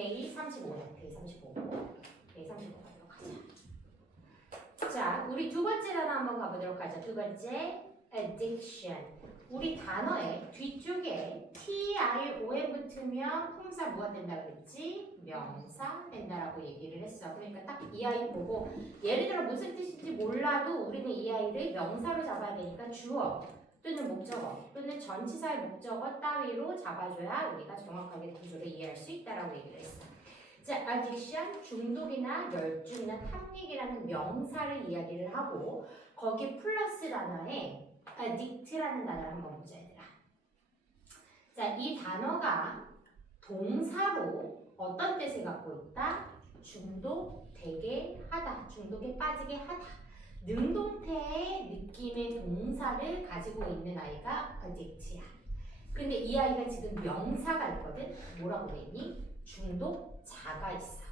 페이지 35야. 페이지 35. 페이지 35 가도록 하자. 자, 우리 두 번째 단어 한번 가보도록 하자. 두 번째, addiction. 우리 단어의 뒤쪽에 TION 붙으면 품사 뭐가 된다고 그랬지? 명사 된다라고 얘기를 했어. 그러니까 딱 이 아이 보고 예를 들어 무슨 뜻인지 몰라도 우리는 이 아이를 명사로 잡아야 되니까 주어 또는 목적어 또는 전치사의 목적어 따위로 잡아줘야 우리가 정확하게 구조를 이해할 수 있다라고 얘기를 했어. 자, addiction, 중독이나 열중이나 탐닉이라는 명사를 이야기를 하고 거기 플러스 단어에 addict라는 단어를 한번 보자 얘들아. 자, 이 단어가 동사로 어떤 뜻을 갖고 있다? 중독되게 하다, 중독에 빠지게 하다. 능동태의 느낌의 동사를 가지고 있는 아이가 addict야. 근데 이 아이가 지금 명사가 있거든? 뭐라고 그랬니? 중독자가 있어.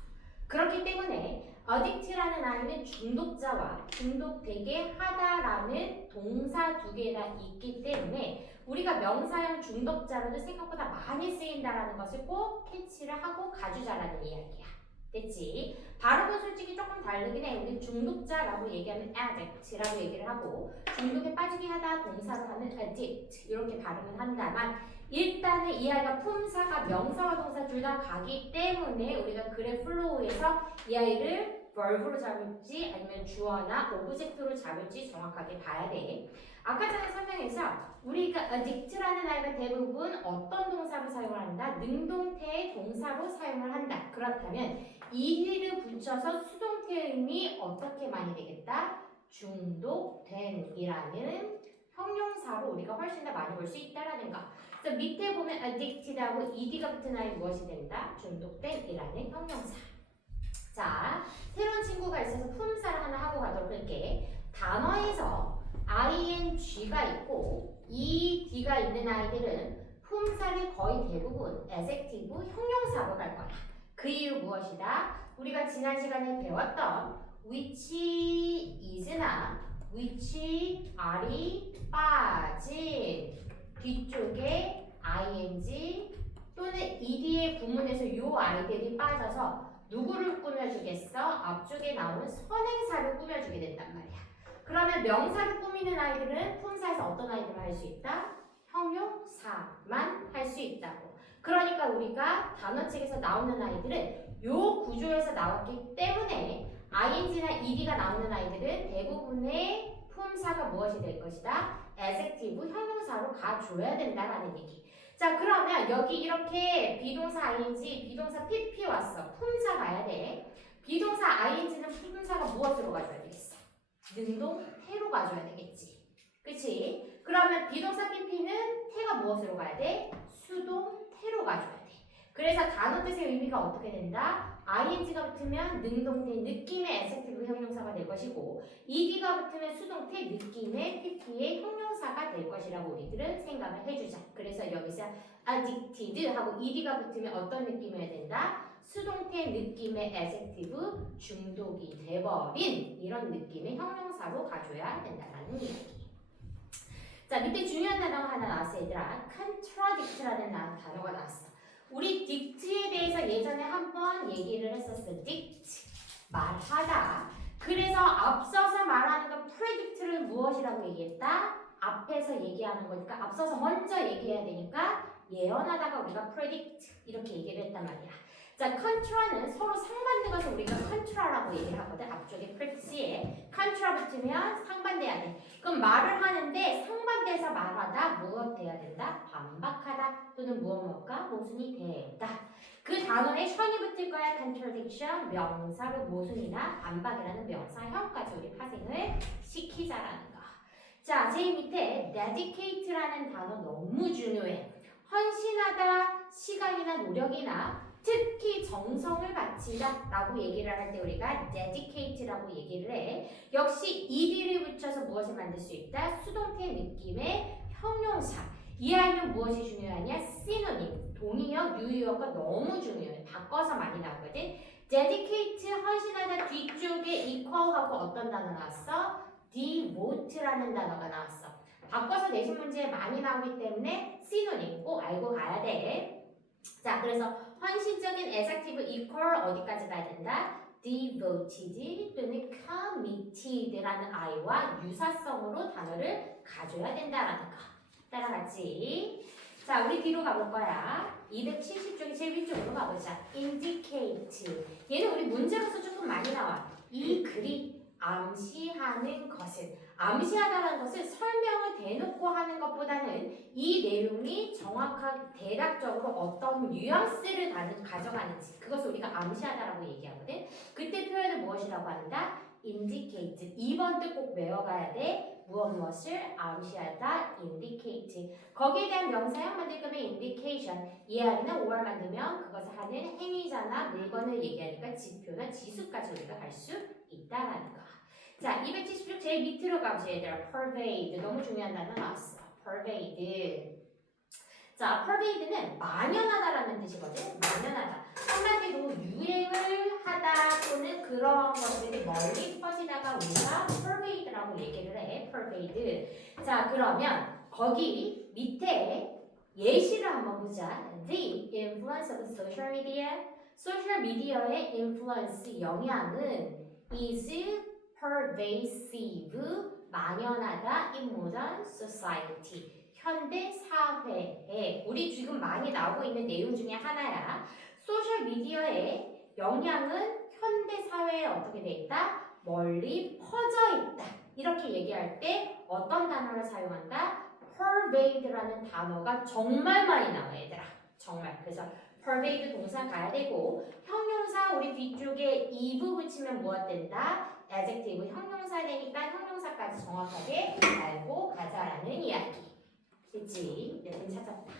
그렇기 때문에 addict라는 아이는 중독자와 중독되게 하다라는 동사 두 개가 있기 때문에 우리가 명사형 중독자로도 생각보다 많이 쓰인다라는 것을 꼭 캐치를 하고 가주자라는 이야기야. 됐지? 발음은 솔직히 조금 다르긴 해. 우리 중독자라고 얘기하면 addict라고 얘기를 하고 중독에 빠지게 하다 동사로 하면 addict 이렇게 발음을 한다만 일단은 이 아이가 품사가 명사와 동사 둘 다 가기 때문에 우리가 글의 플로우에서 이 아이를 verb로 잡을지 아니면 주어나 오브젝트로 잡을지 정확하게 봐야 돼. 아까 전에 설명해서 우리가 addict라는 아이가 대부분 어떤 동사로 사용을 한다? 능동태의 동사로 사용을 한다. 그렇다면 ed를 붙여서 수동태 의미 어떻게 많이 되겠다? 중독된 이라는 형용사로 우리가 훨씬 더 많이 볼 수 있다라는 거. 그래서 밑에 보면 addicted하고 ed가 붙은 아이 무엇이 된다? 중독된 이라는 형용사. 자, 새로운 친구가 있어서 품사를 하나 하고 가도록 할게. 단어에서 ing가 있고 ed가 있는 아이들은 품사를 거의 대부분 adjective 형용사로 갈 거야. 그 이유 무엇이다? 우리가 지난 시간에 배웠던 which is나 which are이 빠진 뒤쪽에 ing 또는 ed의 구문에서 요 아이들이 빠져서 누구를 꾸며주겠어? 앞쪽에 나오는 선행사를 꾸며주게 된단 말이야. 그러면 명사를 꾸미는 아이들은 품사에서 어떤 아이들을 할 수 있다? 형용사만 할 수 있다고. 그러니까 우리가 단어책에서 나오는 아이들은 요 구조에서 나왔기 때문에 ing나 ed가 나오는 아이들은 대부분의 품사가 무엇이 될 것이다? adjective 형용사로 가줘야 된다라는 얘기. 자, 그러면 여기 이렇게 비동사 ing, 비동사 pp 왔어. 품사 가야 돼. 비동사 ing는 품사가 무엇으로 가줘야 되겠어? 능동태로 가줘야 되겠지. 그치? 그러면 비동사 pp는 태가 무엇으로 가야 돼? 수동태로 가줘야 돼. 그래서 단어 뜻의 의미가 어떻게 된다? ing가 붙으면 능동태 느낌의 adjective 형용사가 될 것이고 ed가 붙으면 수동태 느낌의 pp의 형용사가 될 것이라고 우리들은 생각을 해주자. 그래서 여기서 addicted 하고 ed가 붙으면 어떤 느낌이어야 된다? 수동태 느낌의 adjective 중독이 돼버린 이런 느낌의 형용사로 가줘야 된다는 이야기. 자, 밑에 중요한 단어가 하나 나왔어 얘들아. contradict라는 단어가 나왔어. 우리 dict에 대해서 예전에 한번 얘기를 했었어. dict, 말하다. 그래서 앞서서 말하는 건 predict를 무엇이라고 얘기했다? 앞에서 얘기하는 거니까 앞서서 먼저 얘기해야 되니까 예언하다가 우리가 predict 이렇게 얘기를 했단 말이야. 자, contra는 서로 상반되어서 우리가 contra라고 얘기를 하거든. 앞쪽에 prefix에 contra 붙으면 상반돼야 돼. 그럼 말을 하는데 상반돼서 말하다 무엇 돼야 된다? 반박하다 또는 무엇과 모순이 되다. 그 단어에 션이 붙을 거야. contradiction 명사로 모순이나 반박이라는 명사형까지 우리 파생을 시키자라는 거. 자, 제일 밑에 dedicate라는 단어 너무 중요해. 헌신하다, 시간이나 노력이나 특히 정성을 바친다 라고 얘기를 할 때 우리가 dedicate라고 얘기를 해. 역시 ed를 붙여서 무엇을 만들 수 있다? 수동태 느낌의 형용사. 이 아이는 무엇이 중요하냐? synonym, 동의어, 유의어가 너무 중요해. 바꿔서 많이 나오거든. dedicate, 헌신하다 뒤쪽에 equal하고 어떤 단어 나왔어? devote라는 단어가 나왔어. 바꿔서 내신 문제에 많이 나오기 때문에 synonym 꼭 알고 가야 돼. 자, 그래서 헌신적인 adjective equal 어디까지 가야 된다? devoted 또는 committed라는 I와 유사성으로 단어를 가져야 된다라는 거. 따라갔지? 자, 우리 뒤로 가볼 거야. 270쪽이 제일 위쪽으로 가보자. indicate. 얘는 우리 문제로서 조금 많이 나와. 이 글이 암시하는 것은, 암시하다라는 것은 설명을 대놓고 하는 것보다는 이 내용이 정확하게 대략적으로 어떤 뉘앙스를 가져가는지, 그것을 우리가 암시하다라고 얘기하거든. 그때 표현을 무엇이라고 한다? indicate. 2번 뜻 꼭 외워가야 돼. 무엇을 암시하다, indicate. 거기에 대한 명사형 만들 거면 indication. 이해하는 or 만들면 그것을 하는 행위자나 물건을 얘기하니까 지표나 지수까지 우리가 갈 수 있다라는 거. 자, 276 제일 밑으로 가보자 얘들아. pervade. 너무 중요한 단어 나왔어. pervade. 자, pervade는 만연하다라는 뜻이거든. 만연하다. 한마디로 유행을 하다 또는 그런 것들이 멀리 퍼지다가 우리가 pervade라고 얘기를 해. pervade. 자, 그러면 거기 밑에 예시를 한번 보자. The influence of social media. 소셜 미디어의 influence, 영향은 is pervasive, 만연하다 in modern society. 현대 사회에 우리 지금 많이 나오고 있는 내용 중에 하나야. 소셜 미디어의 영향은 현대 사회에 어떻게 돼 있다? 멀리 퍼져 있다. 이렇게 얘기할 때 어떤 단어를 사용한다? pervade라는 단어가 정말 많이 나와 얘들아. 정말. 그래서 pervade 동사 가야 되고 형용사 우리 뒤쪽에 if 붙이면 무엇 된다? adjective 형용사 되니까 형용사까지 정확하게 알고 가자라는 이야기. 됐지? 네, 찾았다.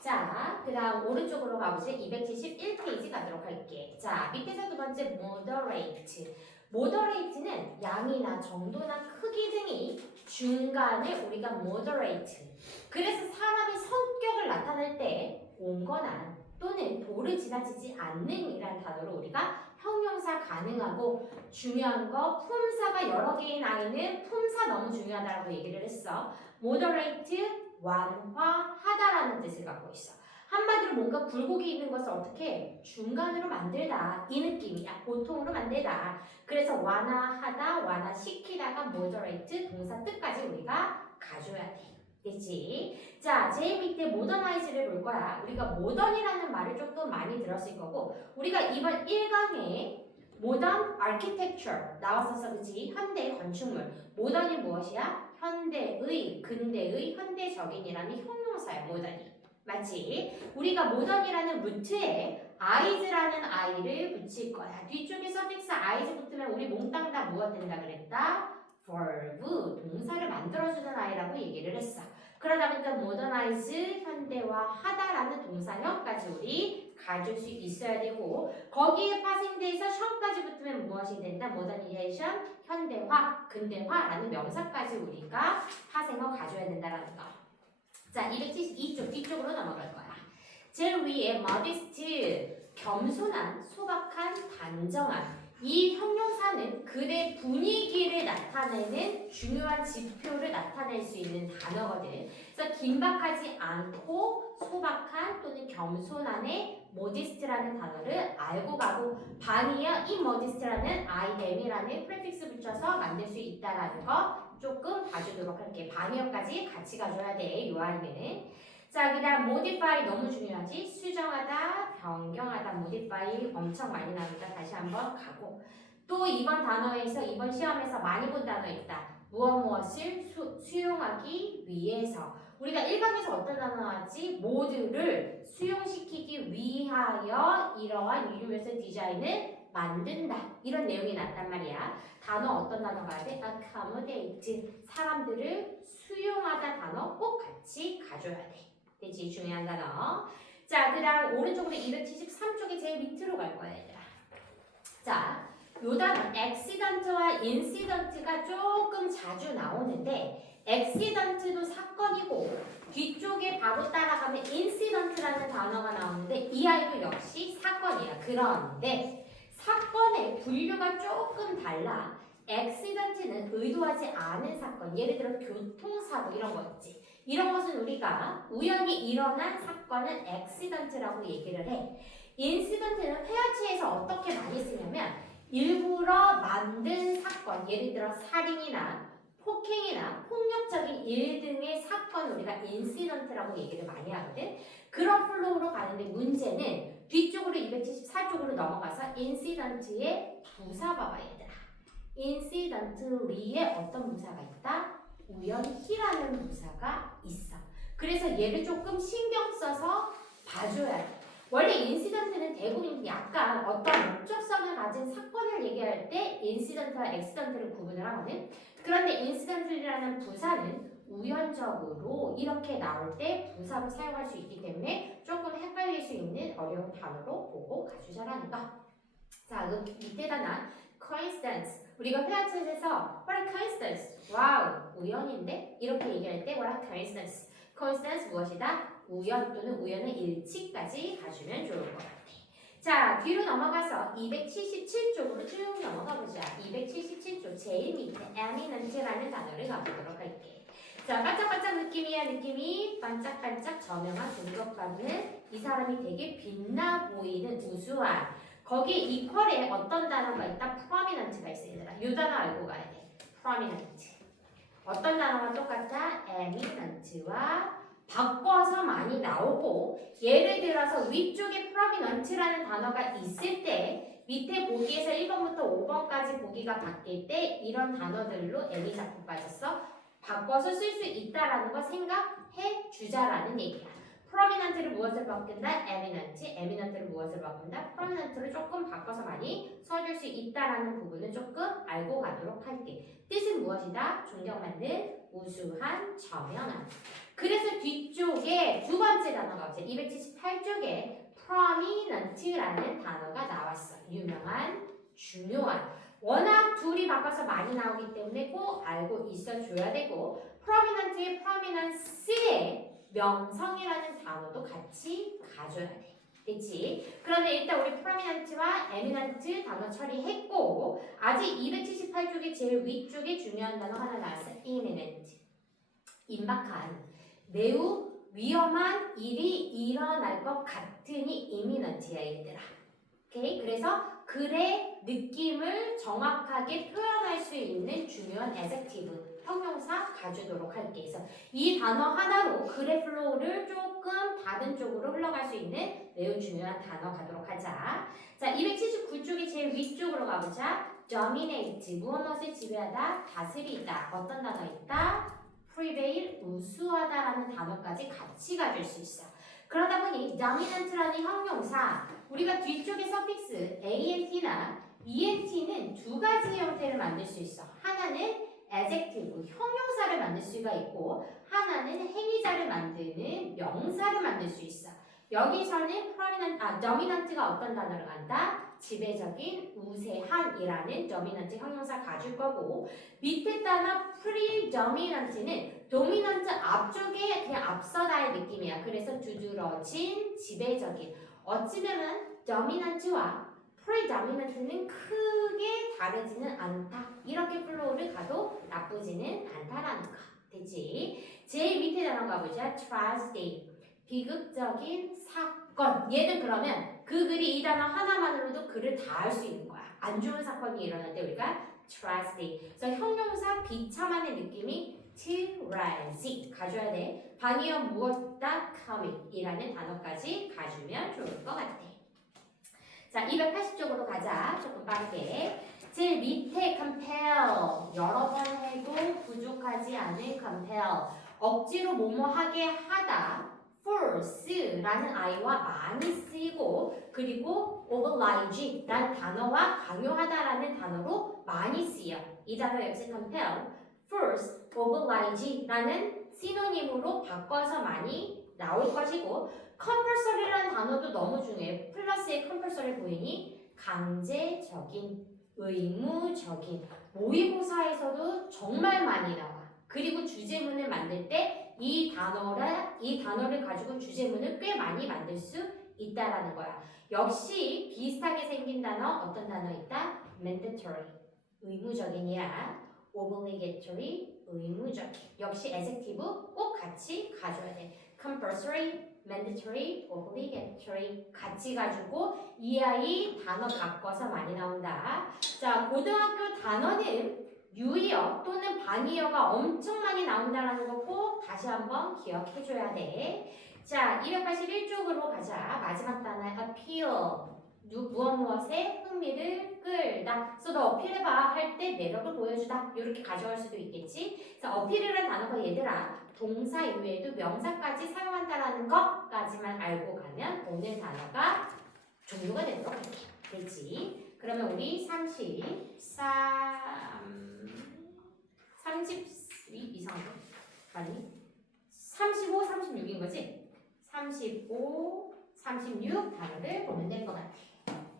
자, 그 다음 오른쪽으로 가보지. 271페이지 가도록 할게. 자, 밑에서 두 번째 moderate. moderate는 양이나 정도나 크기 등이 중간에 우리가 moderate. 그래서 사람의 성격을 나타낼 때 온건한 또는 도를 지나치지 않는 이란 단어로 우리가 형용사 가능하고 중요한 거 품사가 여러 개인 아이는 품사 너무 중요하다고 얘기를 했어. moderate 완화하다라는 뜻을 갖고 있어. 한마디로 뭔가 굴곡이 있는 것을 어떻게 중간으로 만들다 이 느낌이야. 보통으로 만들다. 그래서 완화하다, 완화시키다가 moderate 동사 뜻까지 우리가 가져야 돼. 됐지? 자, 제일 밑에 modernize를 볼 거야. 우리가 modern이라는 말을 조금 많이 들었을 거고 우리가 이번 1강에 modern architecture 나왔었어. 그치? 현대 건축물. modern이 무엇이야? 현대의, 근대의, 현대적인이라는 형용사야. modern이. 맞지? 우리가 modern이라는 루트에 is라는 i를 붙일 거야. 뒤쪽에 suffix is 붙으면 우리 몽땅 다 무엇 된다 그랬다? verb, 동사를 만들어주는 i라고 얘기를 했어. 그러다 보니까 modernize, 현대화하다라는 동사형까지 우리 가질 수 있어야 되고 거기에 파생돼서 셔까지 붙으면 무엇이 된다? modernization, 현대화, 근대화라는 명사까지 우리가 파생어 가져야 된다라는 거. 자, 272쪽 뒤쪽으로 넘어갈 거야. 제일 위에 modest, 겸손한, 소박한, 단정한. 이 형용사는 글의 분위기를 나타내는 중요한 지표를 나타낼 수 있는 단어거든. 그래서 긴박하지 않고 소박한 또는 겸손한의 modest라는 단어를 알고 가고 반이야 이 modest라는 I-am이라는 프레픽스 붙여서 만들 수 있다라는 거 조금 봐주도록 할게. 반이어까지 같이 가져야 돼. 이 아이는. 자, 그 다음 modify 너무 중요하지. 수정하다, 변경하다, modify 엄청 많이 나오니까 다시 한번 가고 또 이번 단어에서 이번 시험에서 많이 본 단어 있다. 무엇을 수용하기 위해서. 우리가 1강에서 어떤 단어 나왔지? 모두를 수용시키기 위하여 이러한 유니버설 디자인을 만든다. 이런 내용이 났단 말이야. 단어 어떤 단어 가야 돼? accommodate. 사람들을 수용하다 단어 꼭 같이 가져야 돼. 되지? 중요한 단어. 자, 그 다음 오른쪽으로 273쪽에 제일 밑으로 갈 거야, 얘들아. 자, 요 단어 accident와 incident가 조금 자주 나오는데 accident도 사건이고 뒤쪽에 바로 따라가면 incident라는 단어가 나오는데 이 아이도 역시 사건이야. 그런데 사건의 분류가 조금 달라. accident는 의도하지 않은 사건. 예를 들어 교통사고 이런 거 있지. 이런 것은 우리가 우연히 일어난 사건은 accident라고 얘기를 해. incident는 회화치에서 어떻게 많이 쓰냐면 일부러 만든 사건, 예를 들어 살인이나 폭행이나 폭력적인 일 등의 사건 우리가 인시던트라고 얘기를 많이 하거든. 그런 플로우로 가는데 문제는 뒤쪽으로 274쪽으로 넘어가서 인시던트의 부사 봐봐 얘들아. 인시던트리에 어떤 부사가 있다? 우연히라는 부사가 있어. 그래서 얘를 조금 신경 써서 봐줘야 돼. 원래 인시던트는 대부분 약간 어떤 목적성을 가진 사건을 얘기할 때 인시던트와 엑시던트를 구분을 하거든. 그런데 인시던트라는 부사는 우연적으로 이렇게 나올 때 부사로 사용할 수 있기 때문에 조금 헷갈릴 수 있는 어려운 단어로 보고 가주자라는 거. 자, 그 밑에다 난 coincidence. 우리가 회화책에서 what a coincidence. 와우, 우연인데? 이렇게 얘기할 때 what a coincidence. coincidence 무엇이다? 우연 또는 우연의 일치까지 가주면 좋을 것 같아. 자, 뒤로 넘어가서 277쪽으로 쭉 넘어가 보자. 277쪽 제일 밑에 eminent라는 단어를 가보도록 할게. 자, 반짝반짝 느낌이 반짝반짝 저명한 공격받는 이 사람이 되게 빛나 보이는 우수한 거기에 이퀄에 어떤 단어가 있다? prominent가 있어 얘들아. 이 단어 알고 가야 돼. prominent. 어떤 단어가 똑같다? eminent와 바꿔서 많이 나오고 예를 들어서 위쪽에 prominent라는 단어가 있을 때 밑에 보기에서 1번부터 5번까지 보기가 바뀔 때 이런 단어들로 M이 자꾸 빠졌어. 바꿔서 쓸 수 있다라는 거 생각해 주자라는 얘기야. prominent를 무엇을 바꾼다? eminent를 무엇을 바꾼다? prominent를 조금 바꿔서 많이 써줄 수 있다라는 부분은 조금 알고 가도록 할게. 뜻은 무엇이다? 존경받는 우수한 저명한. 그래서 뒤쪽에 두 번째 단어가 없어요. 278쪽에 prominent라는 단어가 나왔어. 유명한, 중요한. 워낙 둘이 바꿔서 많이 나오기 때문에 꼭 알고 있어줘야 되고 prominent의 prominence의 명성이라는 단어도 같이 가져야 돼. 됐지? 그런데 일단 우리 prominent와 eminent 단어 처리했고 아직 278쪽의 제일 위쪽에 중요한 단어 하나 나왔어. imminent. 임박한. 매우 위험한 일이 일어날 것 같으니 imminent야 얘들아. 오케이? 그래서 글의 느낌을 정확하게 표현할 수 있는 중요한 adjective, 형용사 가주도록 할게. 그래서 이 단어 하나로 글의 플로우를 조금 다른 쪽으로 흘러갈 수 있는 매우 중요한 단어 가도록 하자. 자, 279쪽이 제일 위쪽으로 가보자. dominate, 무엇을 지배하다, 다스리다. 어떤 단어 있다? prevail, 우수하다라는 단어까지 같이 가질 수 있어. 그러다 보니 dominant라는 형용사, 우리가 뒤쪽에 서픽스 ant나 ent는 두 가지 형태를 만들 수 있어. 하나는 adjective, 형용사를 만들 수가 있고 하나는 행위자를 만드는 명사를 만들 수 있어. 여기서는 dominant가 어떤 단어를 간다? 지배적인, 우세한이라는 dominant 형용사 가질 거고 밑에 단어 predominant는 dominant 앞쪽에 그냥 앞서다의 느낌이야. 그래서 두드러진, 지배적인. 어찌 보면 dominant와 predominant는 크게 다르지는 않다. 이렇게 플로우를 가도 나쁘지는 않다라는 거. 되지? 제일 밑에 단어 가보자. tragedy. 비극적인 사건. 얘는 그러면 그 글이 이 단어 하나만으로도 글을 다 할 수 있는 거야. 안 좋은 사건이 일어날 때 우리가 tragedy. 그래서 형용사 비참한의 느낌이 tragic 가져야 돼. 반이어 무엇다 coming 이라는 단어까지 가주면 좋을 것 같아. 자, 280쪽으로 가자. 조금 빠르게. 제일 밑에 compel. 여러 번 해도 부족하지 않은 compel. 억지로 뭐뭐 하게 하다. force라는 I와 많이 쓰이고 그리고 oblige라는 단어와 강요하다라는 단어로 많이 쓰여. 이 단어 역시 compel, force, oblige라는 시노님으로 바꿔서 많이 나올 것이고 compulsory라는 단어도 너무 중요해. 플러스의 compulsory 보이니 강제적인, 의무적인 모의고사에서도 정말 많이 나와. 그리고 주제문을 만들 때 이 단어를 가지고 주제문을 꽤 많이 만들 수 있다라는 거야. 역시 비슷하게 생긴 단어 어떤 단어 있다? mandatory 의무적인이야. obligatory 의무적. 역시 adjective 꼭 같이 가져야 돼. compulsory, mandatory, obligatory 같이 가지고 EI 단어 바꿔서 많이 나온다. 자, 고등학교 단어는 유의어 또는 반의어가 엄청 많이 나온다는 거 꼭 다시 한번 기억해줘야 돼. 자, 281쪽으로 가자. 마지막 단어 appeal. 무엇에 흥미를 끌다. 그래서 너 어필해봐 할 때 매력을 보여주다. 이렇게 가져갈 수도 있겠지. 그래서 어필이라는 단어가 얘들아 동사 이외에도 명사까지 사용한다라는 것까지만 알고 가면 오늘 단어가 종료가 되도록 되지. 그러면 우리 이상한데? 아니 35, 36인 거지? 35, 36 단어를 보면 될 것 같아.